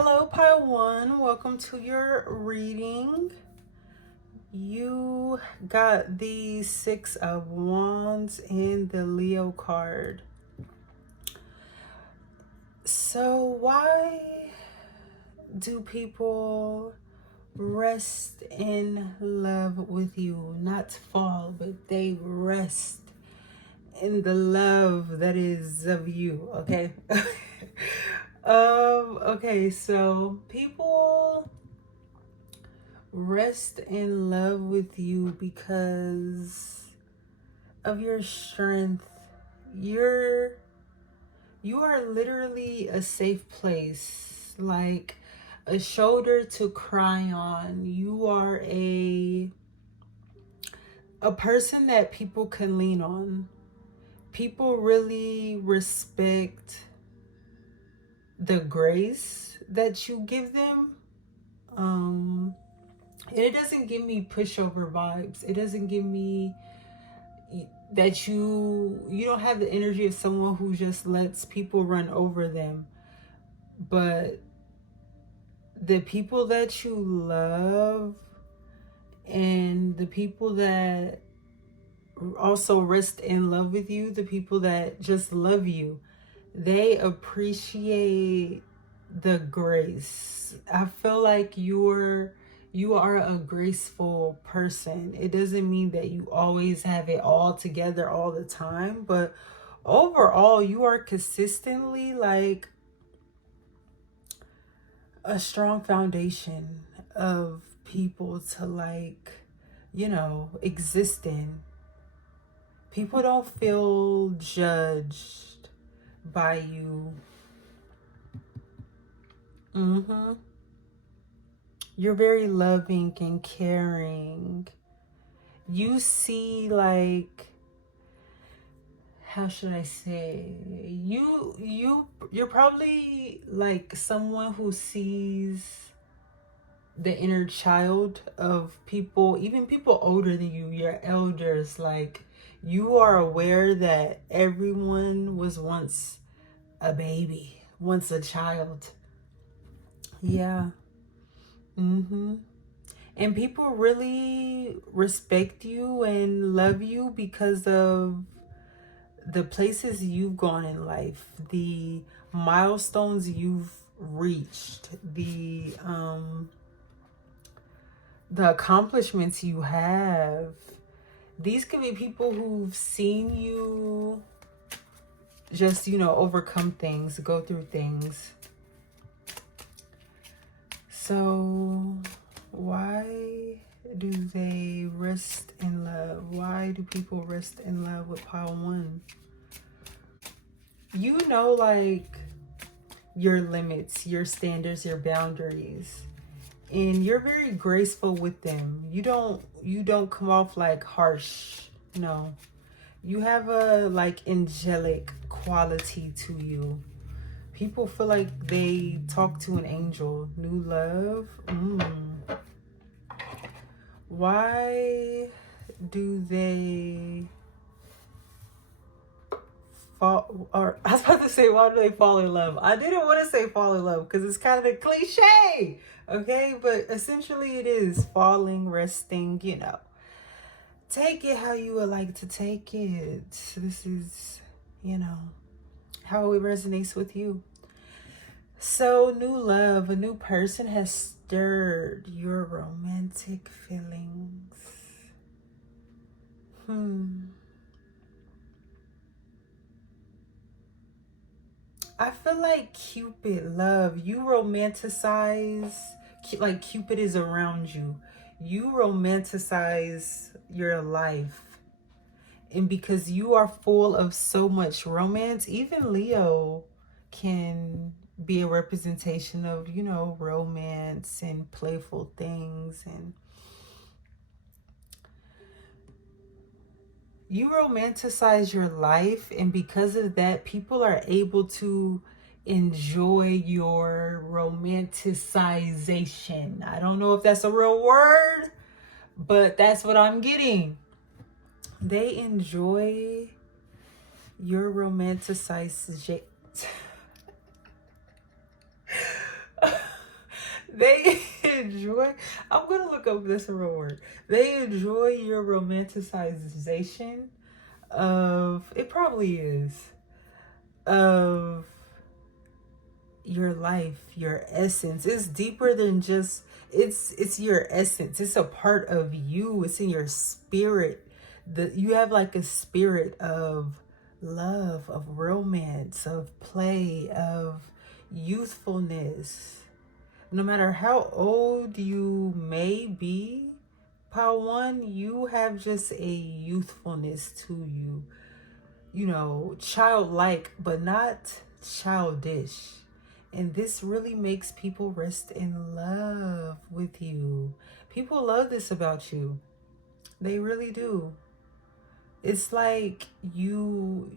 Hello, Pile One. Welcome to your reading. You got the Six of Wands in the Leo card. So why do people rest in love with you? Not fall, but they rest in the love that is of you, okay? Okay, so people rest in love with you because of your strength. You are literally a safe place, like a shoulder to cry on. You are a person that people can lean on. People really respect the grace that you give them. And it doesn't give me pushover vibes. It doesn't give me that you don't have the energy of someone who just lets people run over them. But the people that you love and the people that also rest in love with you, the people that just love you, they appreciate the grace. I feel like you are a graceful person. It doesn't mean that you always have it all together all the time, but overall you are consistently like a strong foundation of people to exist in. People don't feel judged by you. You're very loving and caring. You see, like, how should I say? You're probably like someone who sees the inner child of people, even people older than you, your elders. Like, you are aware that everyone was once a baby, once a child. Yeah. And people really respect you and love you because of the places you've gone in life, the milestones you've reached, the accomplishments you have. These could be people who've seen you just, overcome things, go through things. So why do they rest in love? Why do people rest in love with Pile One? You know, like, your limits, your standards, your boundaries, and you're very graceful with them. You don't come off like harsh. No, you have a like angelic quality to you. People feel like they talk to an angel. New love. Why do they fall? Or I was about to say, why do they fall in love? I didn't want to say fall in love because it's kind of a cliche. Okay, but essentially it is falling, resting, Take it how you would like to take it. This is, how it resonates with you. So, new love, a new person has stirred your romantic feelings. I feel like Cupid, love, you romanticize, like Cupid is around you. You romanticize your life. And because you are full of so much romance, even Leo can be a representation of, romance and playful things. And you romanticize your life, and because of that, people are able to enjoy your romanticization. I don't know if that's a real word, but that's what I'm getting. They enjoy your romanticization. They enjoy, I'm going to look up this real word. They enjoy your romanticization of, it probably is, of your life, your essence. It's deeper than just, it's your essence. It's a part of you. It's in your spirit. You have like a spirit of love, of romance, of play, of youthfulness. No matter how old you may be, Pile One, you have just a youthfulness to you. You know, childlike, but not childish. And this really makes people rest in love with you. People love this about you. They really do. It's like you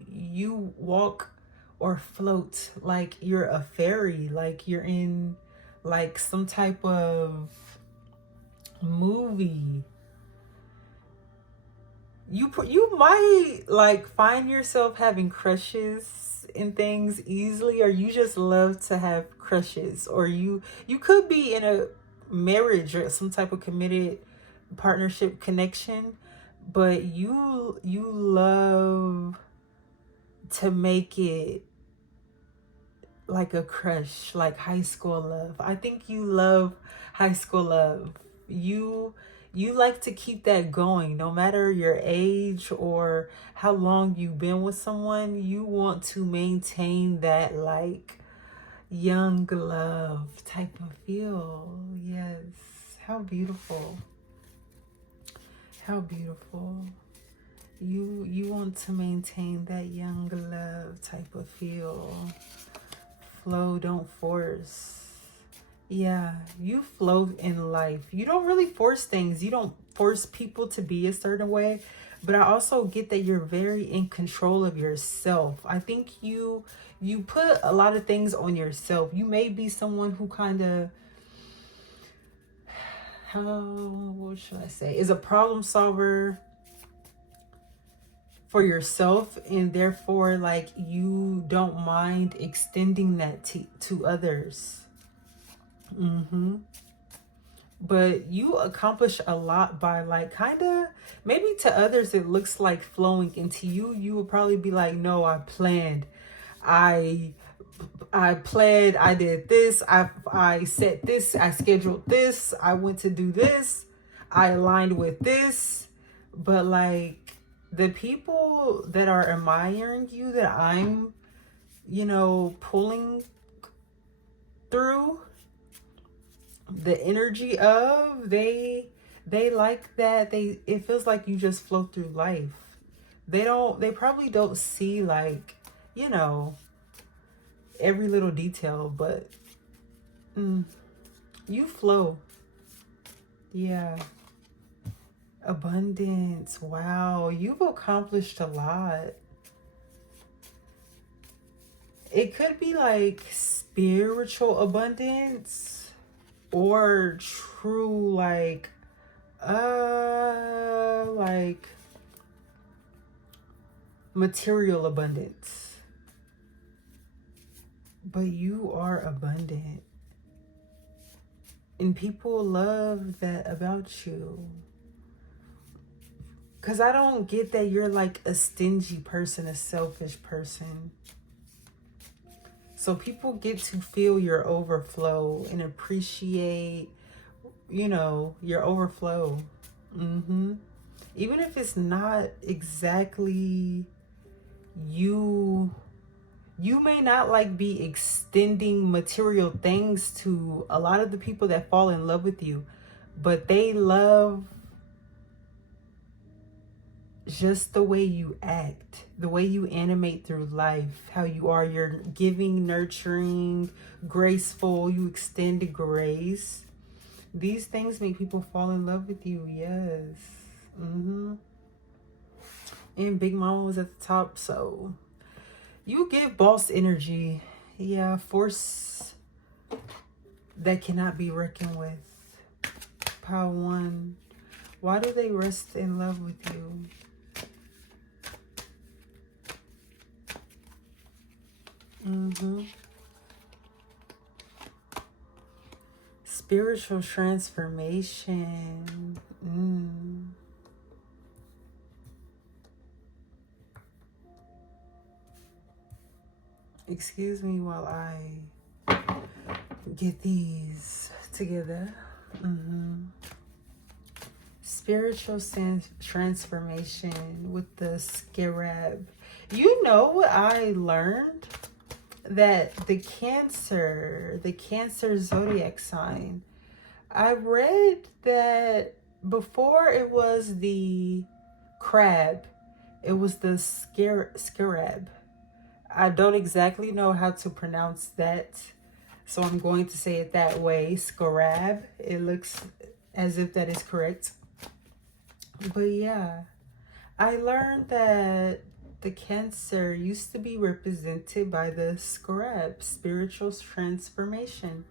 walk or float like you're a fairy, like you're in like some type of movie. You might like find yourself having crushes in things easily, or you just love to have crushes, or you could be in a marriage or some type of committed partnership connection, but you love to make it like a crush, like high school love. I think you love high school love. You like to keep that going no matter your age or how long you've been with someone. You want to maintain that like young love type of feel. Yes. How beautiful. How beautiful. You want to maintain that young love type of feel. Flow, don't force. Yeah, you flow in life. You don't really force things. You don't force people to be a certain way. But I also get that you're very in control of yourself. I think you put a lot of things on yourself. You may be someone who kind of, what should I say, is a problem solver for yourself, and therefore like you don't mind extending that to others. But you accomplish a lot by like kind of, maybe to others it looks like flowing, into you will probably be like, no, I planned, I planned, I did this, I set this, I scheduled this, I went to do this, I aligned with this. But like the people that are admiring you, that I'm, pulling through the energy of, they like that. It feels like you just flow through life. They probably don't see like, every little detail, but you flow. Yeah. Abundance. Wow, you've accomplished a lot. It could be like spiritual abundance or true like material abundance. But you are abundant. And people love that about you. Because I don't get that you're like a stingy person, a selfish person. So people get to feel your overflow and appreciate, your overflow. Even if it's not exactly you, you may not like be extending material things to a lot of the people that fall in love with you, but they love just the way you act, the way you animate through life, how you are. You're giving, nurturing, graceful, you extend grace. These things make people fall in love with you. Yes. And Big Mama was at the top, so you give boss energy. Yeah, force that cannot be reckoned with. Power One. Why do they rest in love with you? spiritual transformation. Excuse me while I get these together. Spiritual transformation with the scarab. You know what I learned? That the Cancer zodiac sign, I read that before it was the crab, it was the scarab. I don't exactly know how to pronounce that, so I'm going to say it that way, scarab. It looks as if that is correct. But yeah, I learned that the Cancer used to be represented by the scarab, spiritual transformation.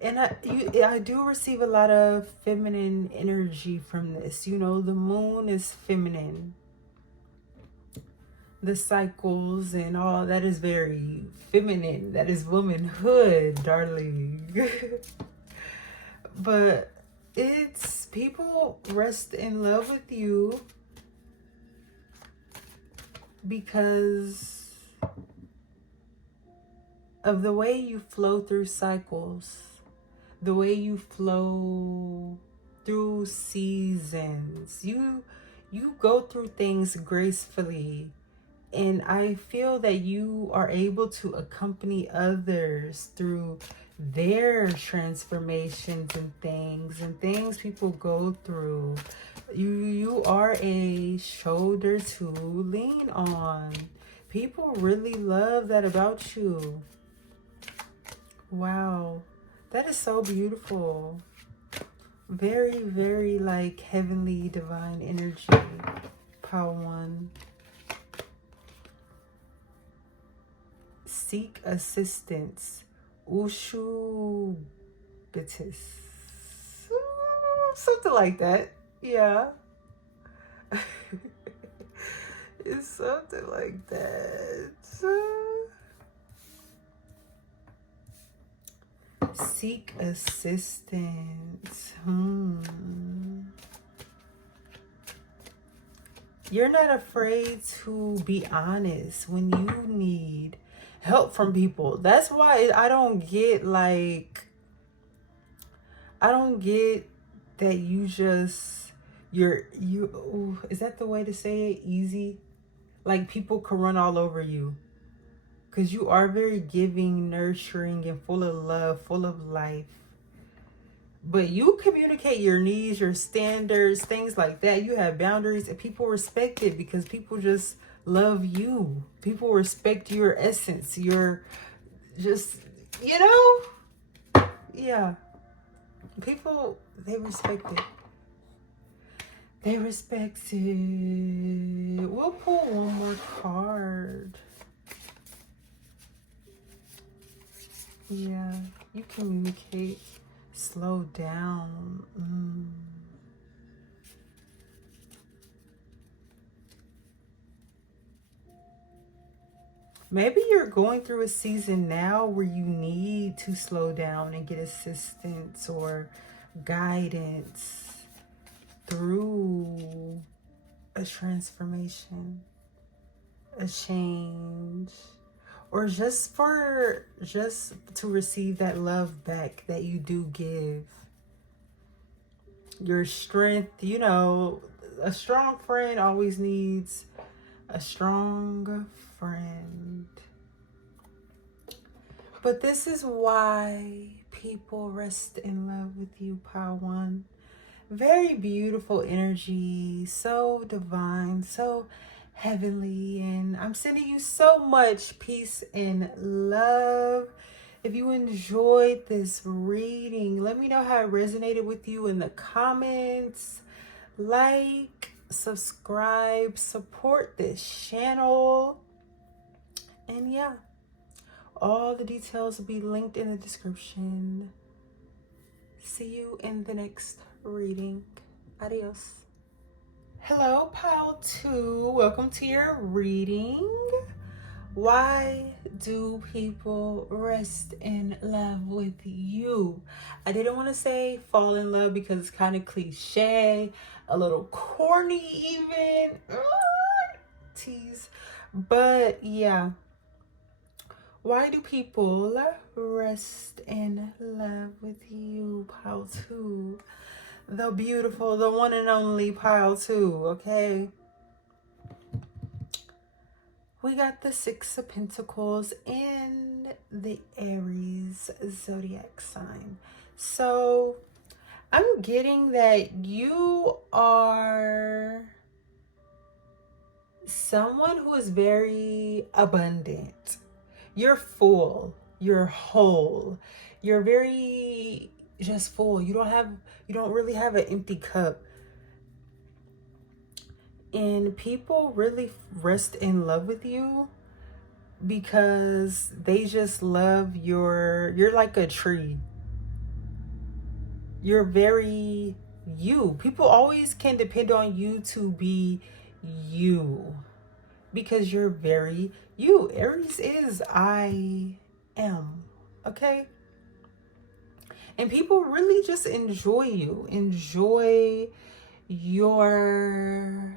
And I do receive a lot of feminine energy from this. You know, the moon is feminine. The cycles and all that is very feminine. That is womanhood, darling. But it's people rest in love with you because of the way you flow through cycles, the way you flow through seasons. You go through things gracefully, and I feel that you are able to accompany others through their transformations and things people go through. You are a shoulder to lean on. People really love that about you. Wow, that is so beautiful. Very, very like heavenly divine energy. Power one. Seek assistance. Ushu bitis. Something like that. Yeah. It's something like that. Seek assistance. You're not afraid to be honest when you need help from people. That's why I don't get that you just is that the way to say it? Easy? Like people can run all over you. Because you are very giving, nurturing, and full of love, full of life. But you communicate your needs, your standards, things like that. You have boundaries, and people respect it because people just love you. People respect your essence. You're just, yeah. People, they respect it. They respect it. We'll pull one more card. Yeah, you communicate. Slow down. Maybe you're going through a season now where you need to slow down and get assistance or guidance through a transformation, a change, or just to receive that love back that you do give. Your strength, a strong friend always needs a strong friend. But this is why people rest in love with you, Power One. Very beautiful energy, so divine, so heavenly, and I'm sending you so much peace and love. If you enjoyed this reading, let me know how it resonated with you in the comments. Like, subscribe, support this channel, and yeah, all the details will be linked in the description. See you in the next reading. Adios. Hello, Pile 2. Welcome to your reading. Why do people rest in love with you? I didn't want to say fall in love because it's kind of cliche, a little corny even. Tease. But yeah. Why do people rest in love with you? Pile 2. The beautiful, the one and only pile 2, okay? We got the 6 of Pentacles in the Aries zodiac sign. So I'm getting that you are someone who is very abundant. You're full. You're whole. You're very just full. You don't really have an empty cup. And people really rest in love with you because they just love you're like a tree. You're very you. People always can depend on you to be you because you're very you. Aries is I am. Okay? And people really just enjoy you. Enjoy your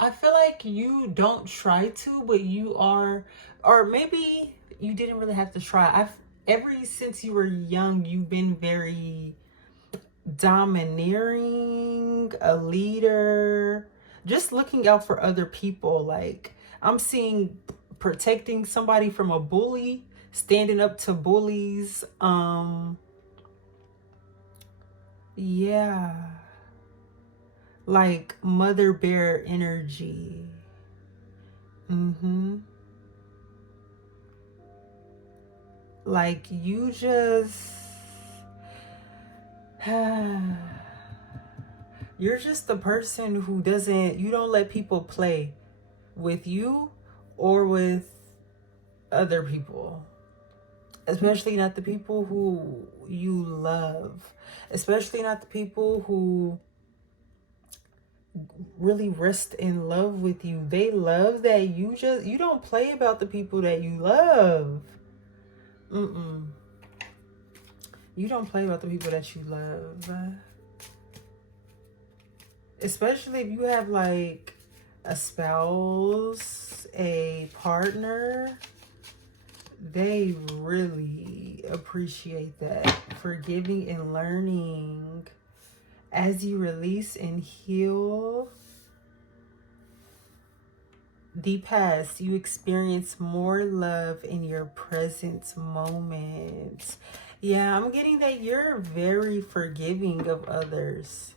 I feel like you don't try to, but you are, or maybe you didn't really have to try. Ever since you were young, you've been very domineering, a leader, just looking out for other people. Like I'm seeing protecting somebody from a bully, standing up to bullies. Yeah. Like mother bear energy. Like you just you're just the person who you don't let people play with you or with other people. Especially not the people who you love. Especially not the people who really rest in love with you. They love that you don't play about the people that you love. You don't play about the people that you love. Especially if you have like a spouse, a partner. They really appreciate that. Forgiving and learning. As you release and heal the past, you experience more love in your present moment. Yeah, I'm getting that you're very forgiving of others.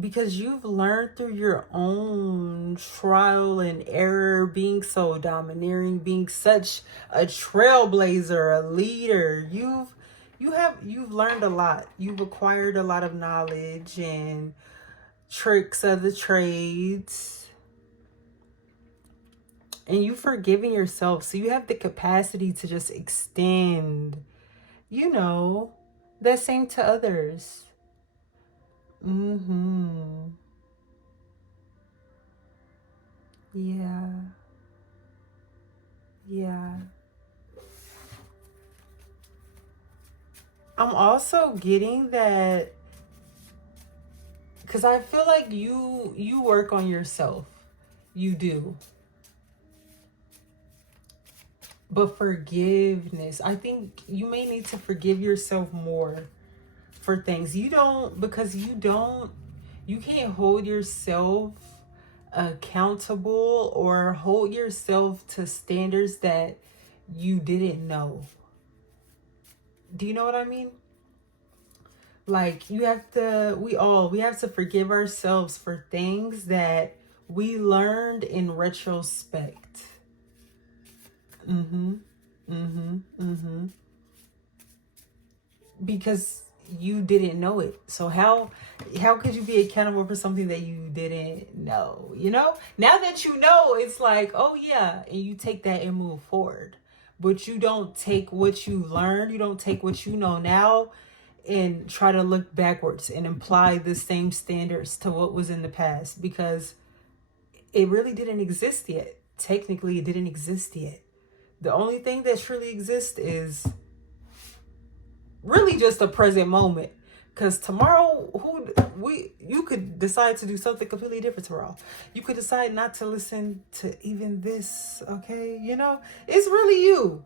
Because you've learned through your own trial and error, being so domineering, being such a trailblazer, a leader. You've learned a lot. You've acquired a lot of knowledge and tricks of the trades. And you've forgiven yourself. So you have the capacity to just extend, that same to others. Yeah. Yeah. I'm also getting that because I feel like you work on yourself. You do. But forgiveness, I think you may need to forgive yourself more for things. You can't hold yourself accountable or hold yourself to standards that you didn't know. Do you know what I mean? Like we have to forgive ourselves for things that we learned in retrospect. Because you didn't know it. So how could you be accountable for something that you didn't know? Now that you know, it's like, oh yeah, and you take that and move forward. But you don't take what you learned, you don't take what you know now and try to look backwards and apply the same standards to what was in the past, because it really didn't exist yet. Technically, it didn't exist yet. The only thing that truly exists is really just the present moment. Because tomorrow, you could decide to do something completely different tomorrow. You could decide not to listen to even this, okay? You know, it's really you.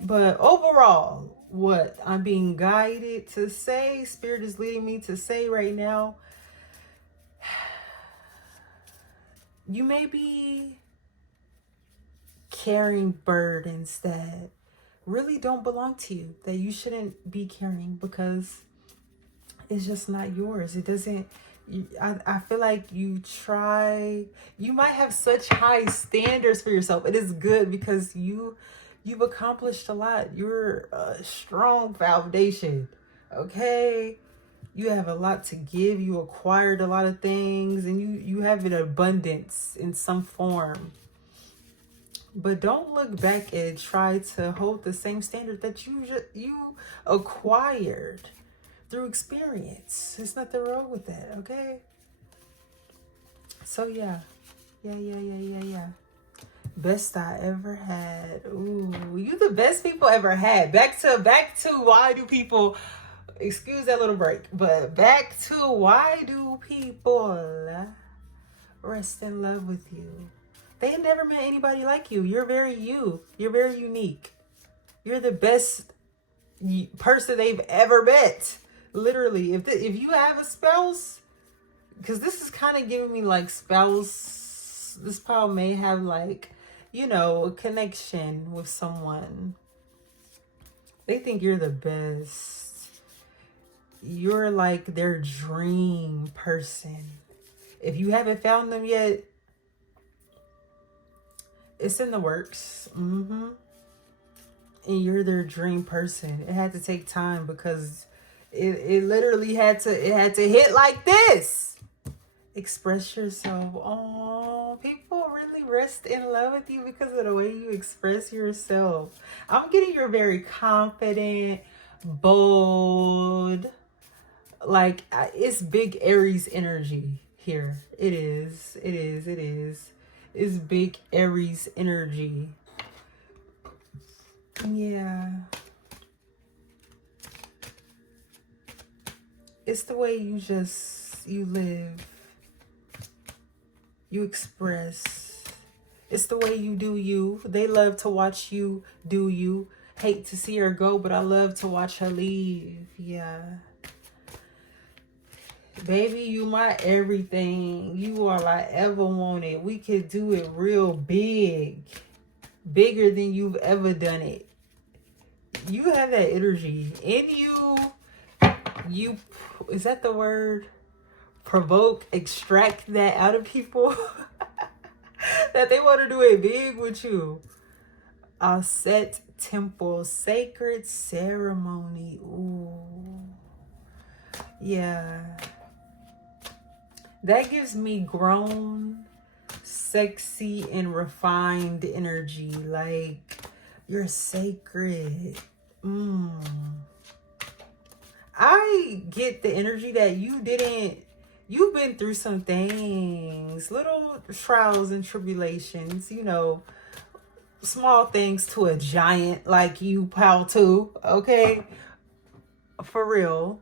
But overall, what I'm being guided to say, Spirit is leading me to say right now, you may be carrying burdens that really don't belong to you, that you shouldn't be carrying, because it's just not yours. It doesn't, I feel like you might have such high standards for yourself. It is good because you've accomplished a lot. You're a strong foundation, okay? You have a lot to give. You acquired a lot of things, and you have an abundance in some form. But don't look back and try to hold the same standard that you acquired through experience. There's nothing wrong with that, okay? So yeah. Best I ever had. Ooh, you the best people ever had. Back to why do people, excuse that little break, but back to why do people rest in love with you? They had never met anybody like you. You're very you. You're very unique. You're the best person they've ever met. Literally, if you have a spouse, because this is kind of giving me like spouse, this probably may have like, you know, a connection with someone. They think you're the best. You're like their dream person. If you haven't found them yet, it's in the works. And you're their dream person. It had to take time because it literally had to hit like this. Express yourself. Oh, people really rest in love with you because of the way you express yourself. I'm getting you're very confident, bold. Like, it's big Aries energy here. It is. It's big Aries energy. Yeah. It's the way you live. You express. It's the way you do you. They love to watch you do you. Hate to see her go, but I love to watch her leave. Yeah. Baby, you my everything. You all I ever wanted. We could do it real big. Bigger than you've ever done it. You have that energy in you. You, is that the word? Provoke, extract that out of people. That they want to do it big with you. A set temple, sacred ceremony. Ooh. Yeah. That gives me grown, sexy, and refined energy. Like, you're sacred. I get the energy that you've been through some things, little trials and tribulations, you know, small things to a giant like you, pal, too, okay? For real.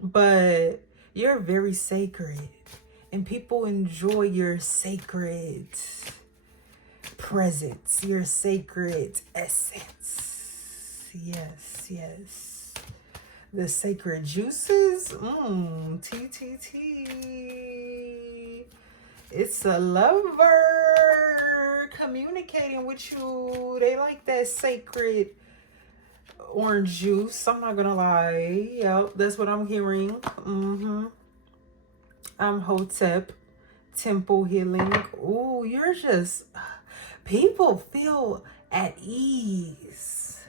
But you're very sacred, and people enjoy your sacred presence, your sacred essence. Yes. The sacred juices. T. It's a lover communicating with you. They like that sacred orange juice. I'm not gonna lie. Yep, that's what I'm hearing. I'm Hotep, temple healing. Ooh, you're just, people feel at ease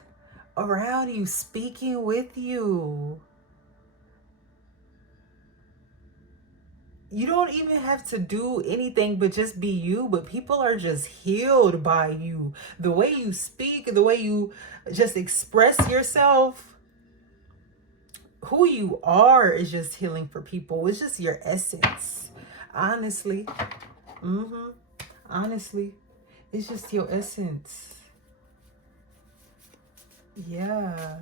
around you, speaking with you. You don't even have to do anything but just be you, but people are just healed by you. The way you speak, the way you just express yourself, who you are is just healing for people. It's just your essence. Honestly, Honestly, it's just your essence. Yeah.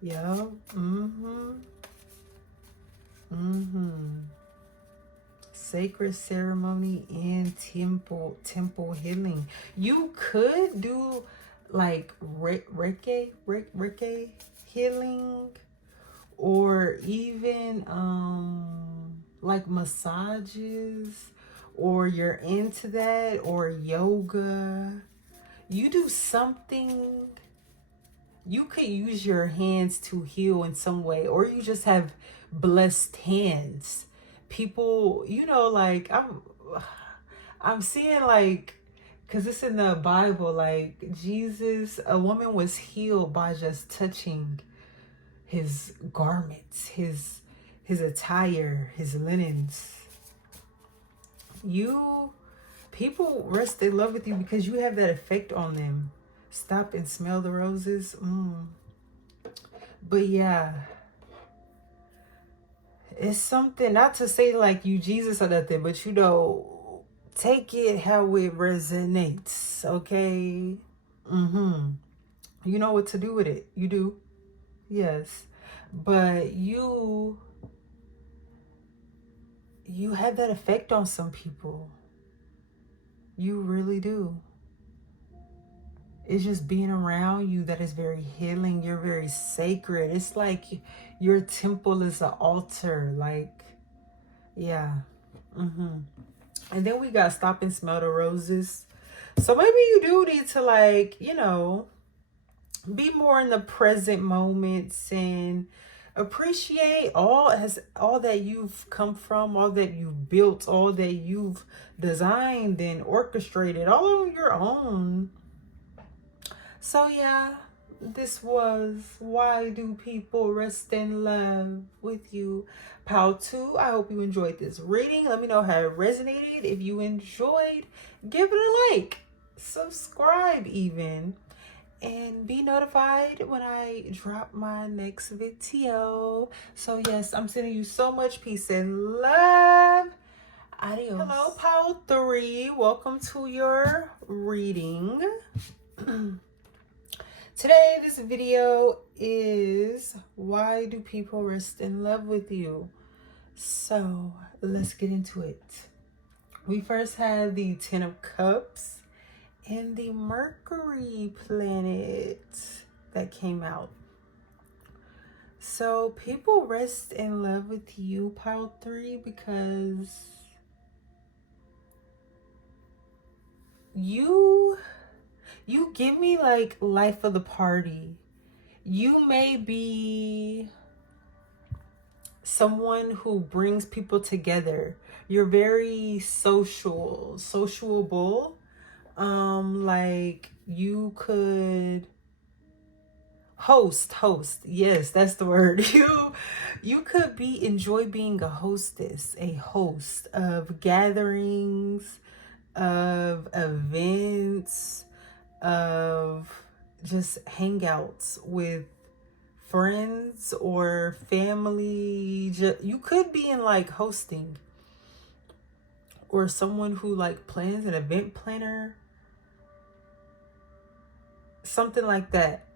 Yeah. Sacred ceremony and temple healing. You could do like Reiki healing, or even like massages, or you're into that, or yoga. You do something. You could use your hands to heal in some way, or you just have blessed hands. People, like I'm seeing, like, because it's in the Bible, like Jesus, a woman was healed by just touching his garments, his attire, his linens. People rest in love with you because you have that effect on them. Stop and smell the roses. But yeah, it's something, not to say like you Jesus or nothing, but take it how it resonates, okay? You know what to do with it. You do. Yes. But you have that effect on some people. You really do. It's just being around you that is very healing. You're very sacred. It's like your temple is an altar. Like, yeah. And then we got stop and smell the roses. So maybe you do need to, like, be more in the present moments and appreciate all that you've come from, all that you've built, all that you've designed and orchestrated all on your own. So yeah, this was Why Do People Rest in Love with You, Part 2. I hope you enjoyed this reading. Let me know how it resonated. If you enjoyed, give it a like, subscribe even, and be notified when I drop my next video. So yes, I'm sending you so much peace and love. Adios. Hello, Part 3. Welcome to your reading. Today, this video is Why Do People Rest in Love with You? So let's get into it. We first have the Ten of Cups and the Mercury planet that came out. So people rest in love with you, Part 3, because you give me like life of the party. You may be someone who brings people together. You're very sociable. Like you could host. Yes, that's the word. You could enjoy being a hostess, a host of gatherings, of events, of just hangouts with friends or family. You could be in like hosting, or someone who like plans, an event planner, something like that.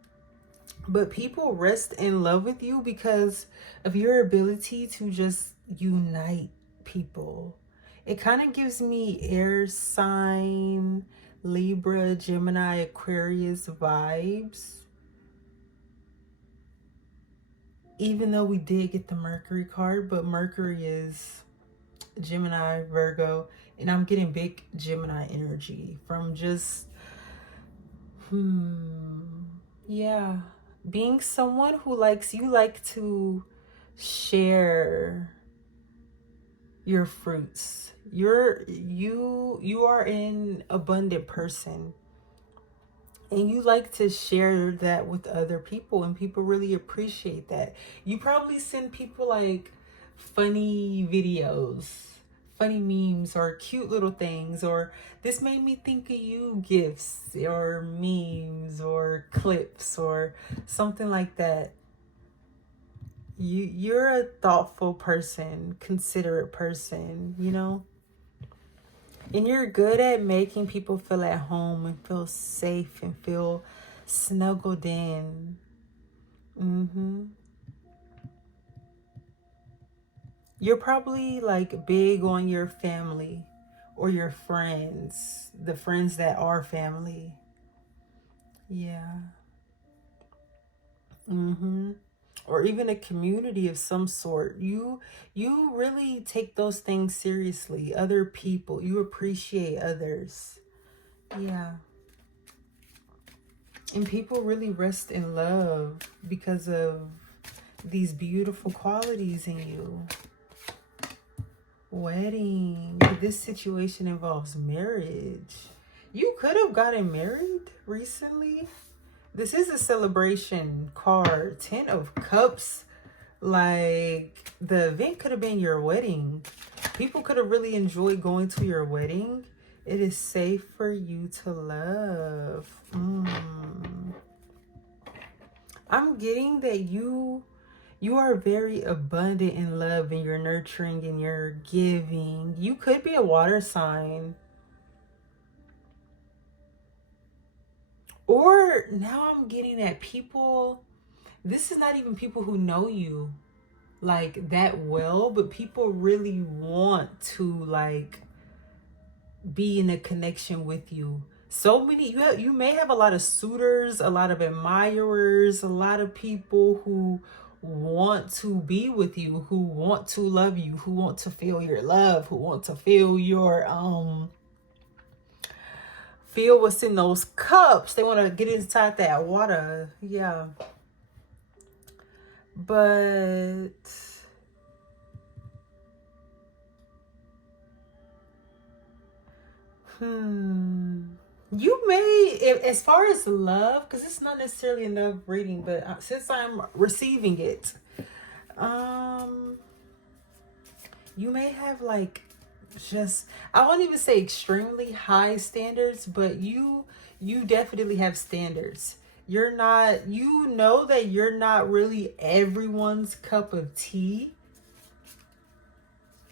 But people rest in love with you because of your ability to just unite people. It kind of gives me air sign, Libra, Gemini, Aquarius vibes. Even though we did get the Mercury card, but Mercury is Gemini, Virgo, and I'm getting big Gemini energy from just, yeah, being someone who like to share your fruits. You are an abundant person, and you like to share that with other people, and people really appreciate that. You probably send people like funny videos, funny memes, or cute little things, or this made me think of you gifts, or memes, or clips, or something like that. You're a thoughtful person, considerate person, And you're good at making people feel at home and feel safe and feel snuggled in. You're probably like big on your family or your friends, the friends that are family. Yeah. Or even a community of some sort. You really take those things seriously. Other people, you appreciate others. Yeah. And people really rest in love because of these beautiful qualities in you. Wedding. This situation involves marriage. You could have gotten married recently. This is a celebration card. 10 of Cups. Like, the event could have been your wedding. People could have really enjoyed going to your wedding. It is safe for you to love. I'm getting that you are very abundant in love and you're nurturing and you're giving. You could be a water sign. Or now I'm getting that people, this is not even people who know you like that well, but people really want to like be in a connection with you. So many, you may have a lot of suitors, a lot of admirers, a lot of people who want to be with you, who want to love you, who want to feel your love, who want to feel your feel what's in those cups. They want to get inside that water. Yeah. But you may, as far as love, because it's not necessarily a love reading, but since I'm receiving it, you may have like just, I won't even say extremely high standards, but you definitely have standards. You're not, you know that you're not really everyone's cup of tea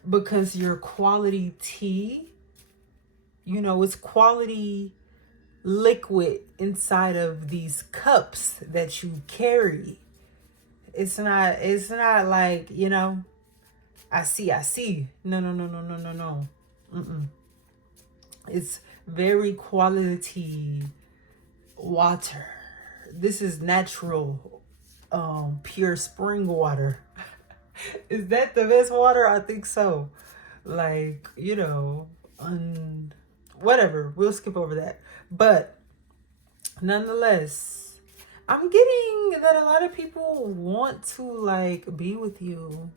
because you're quality tea. You know, it's quality liquid inside of these cups that you carry. It's not like, you know, I see. No. It's very quality water. This is natural, pure spring water. Is that the best water? I think so. Like, you know, whatever. We'll skip over that. But nonetheless, I'm getting that a lot of people want to like be with you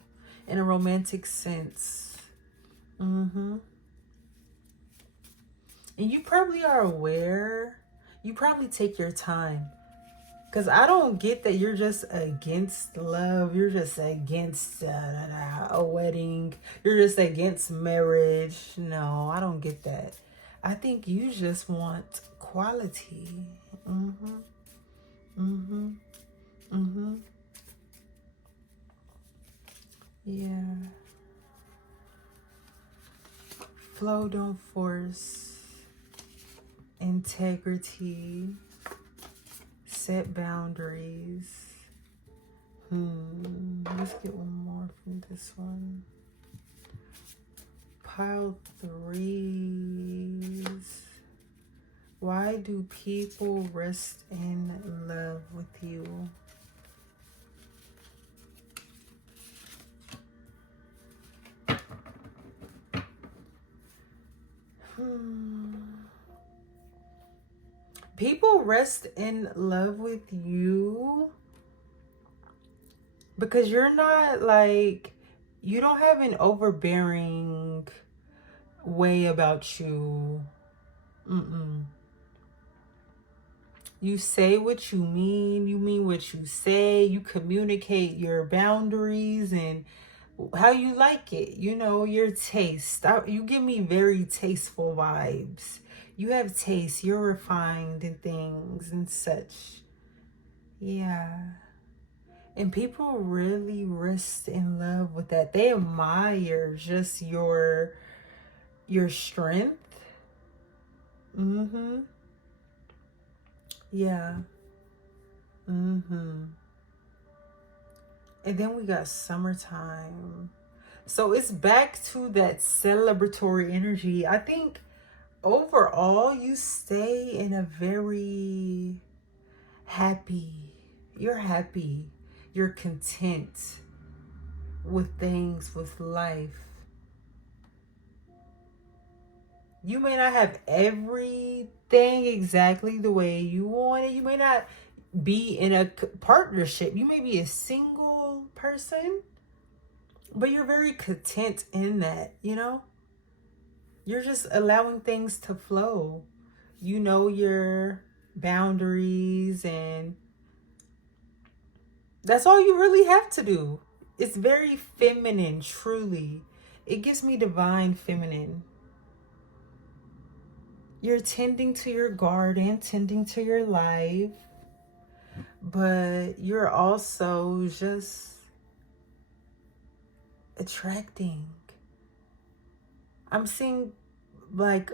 in a romantic sense. And you probably are aware. You probably take your time. Because I don't get that you're just against love. You're just against a wedding. You're just against marriage. No, I don't get that. I think you just want quality. Yeah. Flow, don't force. Integrity. Set boundaries. Let's get one more from this one. Pile 3s. Why do people rest in love with you? People rest in love with you because you're not like, you don't have an overbearing way about you. You say what you mean what you say, you communicate your boundaries and how you like it, you know, your taste. You give me very tasteful vibes. You have taste, you're refined in things and such. Yeah. And people really rest in love with that. They admire just your strength Mm-hmm. Yeah. Mm-hmm. And then we got summertime. So it's back to that celebratory energy. I think overall you stay in a very happy, you're happy, you're content with things, with life. You may not have everything exactly the way you want it. You may not be in a partnership. You may be a single person, but you're very content in that, you know? You're just allowing things to flow. You know your boundaries, and that's all you really have to do. It's very feminine, truly. It gives me divine feminine. You're tending to your garden, tending to your life, but you're also just attracting. I'm seeing like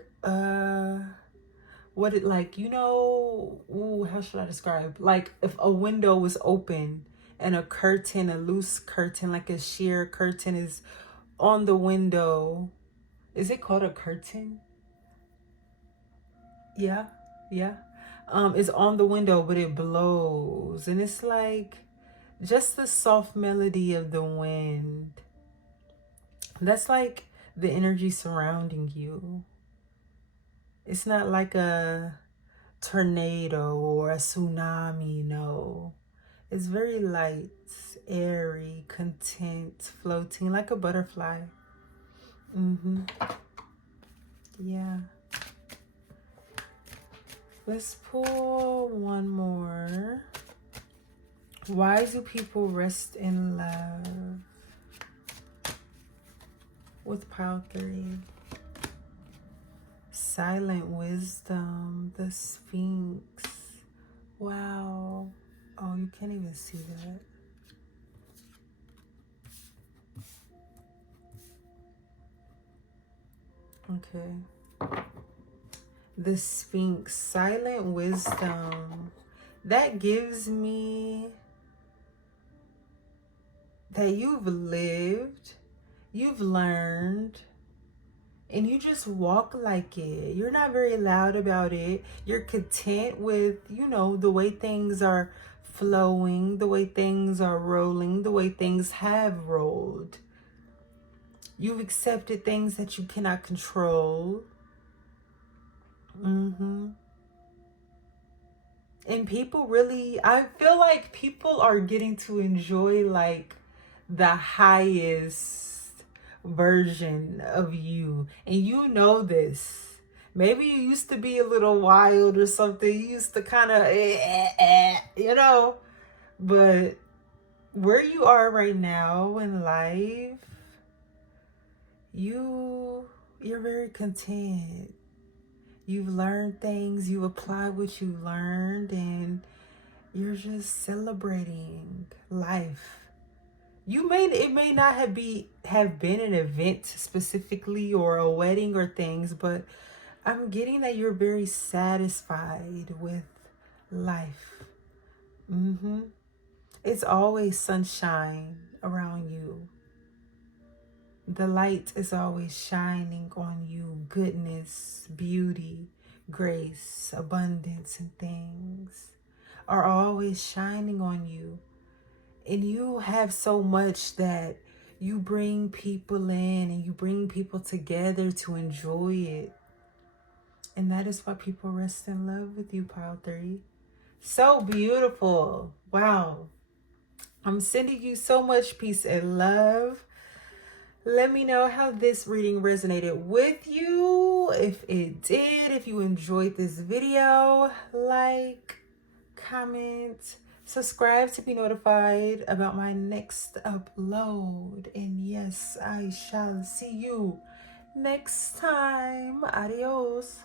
what it like, you know, ooh, how should I describe? Like if a window was open and a curtain, a loose curtain, like a sheer curtain is on the window. Is it called a curtain? Yeah, yeah. It's on the window, but it blows. And it's like just the soft melody of the wind. That's like the energy surrounding you. It's not like a tornado or a tsunami, no. It's very light, airy, content, floating like a butterfly. Mm-hmm. Yeah. Let's pull one more. Why do people rest in love? With pile 3. Silent wisdom, the Sphinx. Wow. Oh, you can't even see that. Okay. The Sphinx, silent wisdom. That gives me that you've lived, you've learned, and you just walk like it. You're not very loud about it. You're content with, you know, the way things are flowing, the way things are rolling, the way things have rolled. You've accepted things that you cannot control. Mm-hmm. And people really, I feel like people are getting to enjoy like the highest version of you. And you know this. Maybe you used to be a little wild or something. You used to kind of, you know. But where you are right now in life, you're very content. You've learned things, you apply what you learned, and you're just celebrating life. It may not have been an event specifically or a wedding or things, but I'm getting that you're very satisfied with life. Mm-hmm. It's always sunshine around you. The light is always shining on you. Goodness, beauty, grace, abundance, and things are always shining on you. And you have so much that you bring people in and you bring people together to enjoy it. And that is why people rest in love with you, Pile 3. So beautiful. Wow. I'm sending you so much peace and love. Let me know how this reading resonated with you. If it did, if you enjoyed this video, like, comment, subscribe to be notified about my next upload. And yes, I shall see you next time. Adios.